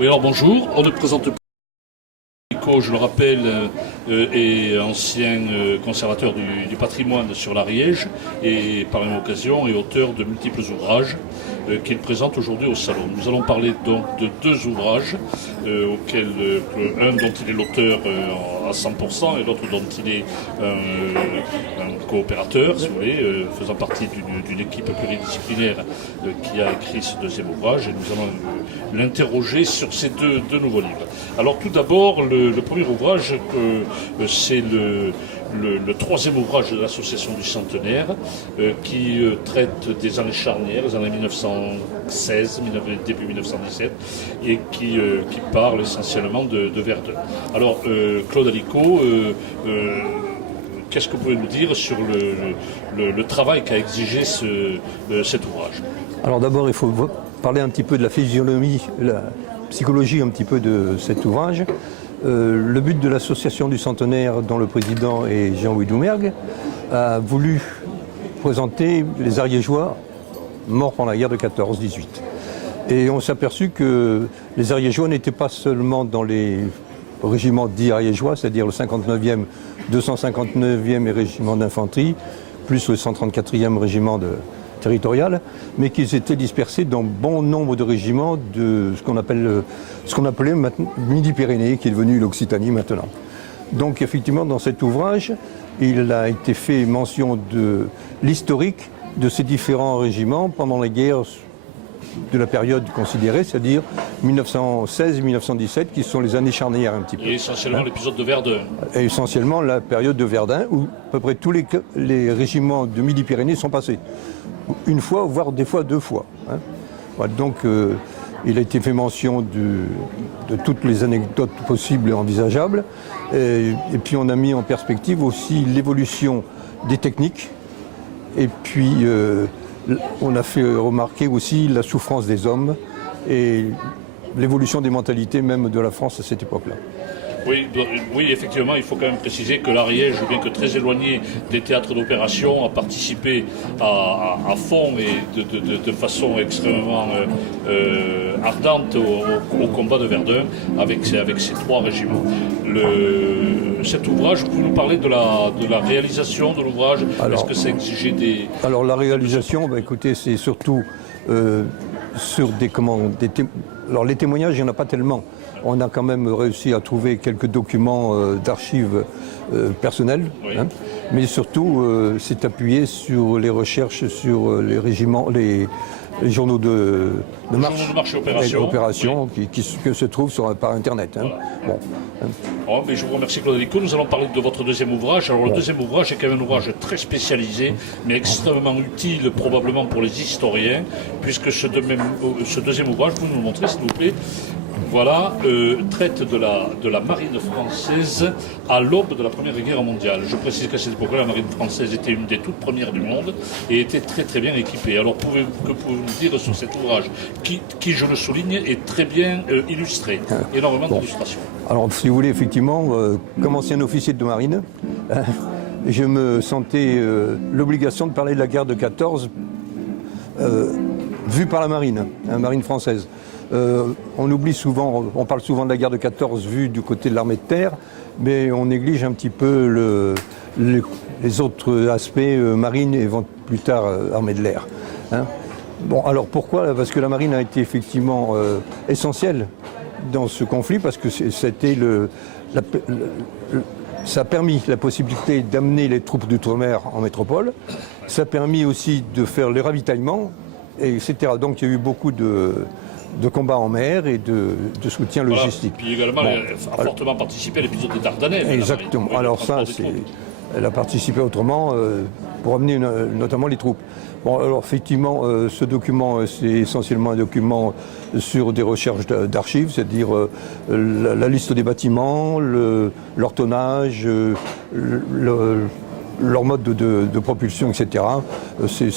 Oui, alors bonjour, on ne présente pas Nico, je le rappelle, est ancien conservateur du patrimoine sur l'Ariège et par la même occasion est auteur de multiples ouvrages qu'il présente aujourd'hui au Salon. Nous allons parler donc de deux ouvrages, un dont il est l'auteur à 100% et l'autre dont il est un coopérateur, si vous voulez, faisant partie d'une équipe pluridisciplinaire qui a écrit ce deuxième ouvrage, et nous allons l'interroger sur ces deux nouveaux livres. Alors tout d'abord, le premier ouvrage, c'est le troisième ouvrage de l'association du centenaire qui traite des années charnières, les années 1916, début 1917, et qui parle essentiellement de Verdun. Alors Claude Alicot, qu'est-ce que vous pouvez nous dire sur le travail qu'a exigé cet ouvrage? Alors d'abord, il faut parler un petit peu de la physionomie, la psychologie un petit peu de cet ouvrage. Le but de l'association du centenaire, dont le président est Jean-Louis Doumergue, a voulu présenter les Ariégeois morts pendant la guerre de 14-18. Et on s'est aperçu que les Ariégeois n'étaient pas seulement dans les régiments dits ariégeois, c'est-à-dire le 59e, 259e régiment d'infanterie, plus le 134e régiment territorial, mais qu'ils étaient dispersés dans bon nombre de régiments de ce qu'on appelait maintenant Midi-Pyrénées, qui est devenu l'Occitanie maintenant. Donc effectivement, dans cet ouvrage, il a été fait mention de l'historique de ces différents régiments pendant les guerres de la période considérée, c'est-à-dire 1916-1917, qui sont les années charnières un petit peu. Et essentiellement l'épisode de Verdun. Et essentiellement la période de Verdun, où à peu près tous les régiments de Midi-Pyrénées sont passés. Une fois, voire des fois deux fois. Voilà, donc il a été fait mention de toutes les anecdotes possibles et envisageables. Et puis on a mis en perspective aussi l'évolution des techniques. Et puis on a fait remarquer aussi la souffrance des hommes et l'évolution des mentalités même de la France à cette époque-là. Oui, effectivement, il faut quand même préciser que l'Ariège, bien que très éloigné des théâtres d'opération, a participé à fond et de façon extrêmement ardente au combat de Verdun avec ces trois régiments. Cet ouvrage, vous nous parlez de la réalisation de l'ouvrage. Est-ce que ça exigeait des... Alors la réalisation, écoutez, c'est surtout sur alors les témoignages, il n'y en a pas tellement. On a quand même réussi à trouver quelques documents d'archives personnelles, oui. Mais surtout c'est appuyé sur les recherches sur les régiments, les journaux de marche et opération oui. que se trouvent par Internet. Voilà. Bon. Oh, mais je vous remercie Claude Alicot. Nous allons parler de votre deuxième ouvrage. Alors le deuxième ouvrage est quand même un ouvrage très spécialisé, mais extrêmement utile probablement pour les historiens, puisque ce deuxième ouvrage, vous nous le montrez s'il vous plaît, voilà, traite de la marine française à l'aube de la Première Guerre mondiale. Je précise qu'à cette époque-là, la marine française était une des toutes premières du monde et était très très bien équipée. Alors que pouvez-vous nous dire sur cet ouvrage qui, je le souligne, est très bien illustré, énormément d'illustrations. Alors si vous voulez, effectivement, comme ancien officier de marine, je me sentais l'obligation de parler de la guerre de 14 vue par la marine française. On oublie souvent, on parle souvent de la guerre de 14 vue du côté de l'armée de terre, mais on néglige un petit peu les autres aspects marine et plus tard armée de l'air. Bon, alors pourquoi? Parce que la marine a été effectivement essentielle dans ce conflit, parce que ça a permis la possibilité d'amener les troupes d'outre-mer en métropole, ça a permis aussi de faire les ravitaillements, etc. Donc il y a eu beaucoup de combats en mer et de soutien logistique. Puis également, elle a fortement participé à l'épisode des Dardanelles. Exactement. Alors ça, elle a participé autrement pour amener notamment les troupes. Bon, alors effectivement, ce document, c'est essentiellement un document sur des recherches d'archives, c'est-à-dire la liste des bâtiments, leur tonnage, leur mode de propulsion, etc. C'est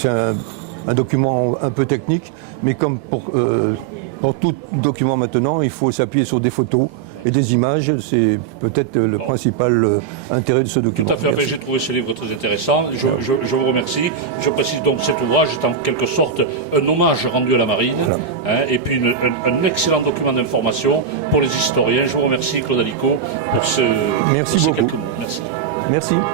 un document un peu technique, mais comme pour tout document maintenant, il faut s'appuyer sur des photos et des images. C'est peut-être le principal intérêt de ce document. Tout à fait, j'ai trouvé ce livre très intéressant. Je vous remercie. Je précise donc que cet ouvrage est en quelque sorte un hommage rendu à la marine, et puis un excellent document d'information pour les historiens. Je vous remercie, Claude Alico, pour Merci beaucoup. quelques mots. Merci. Merci.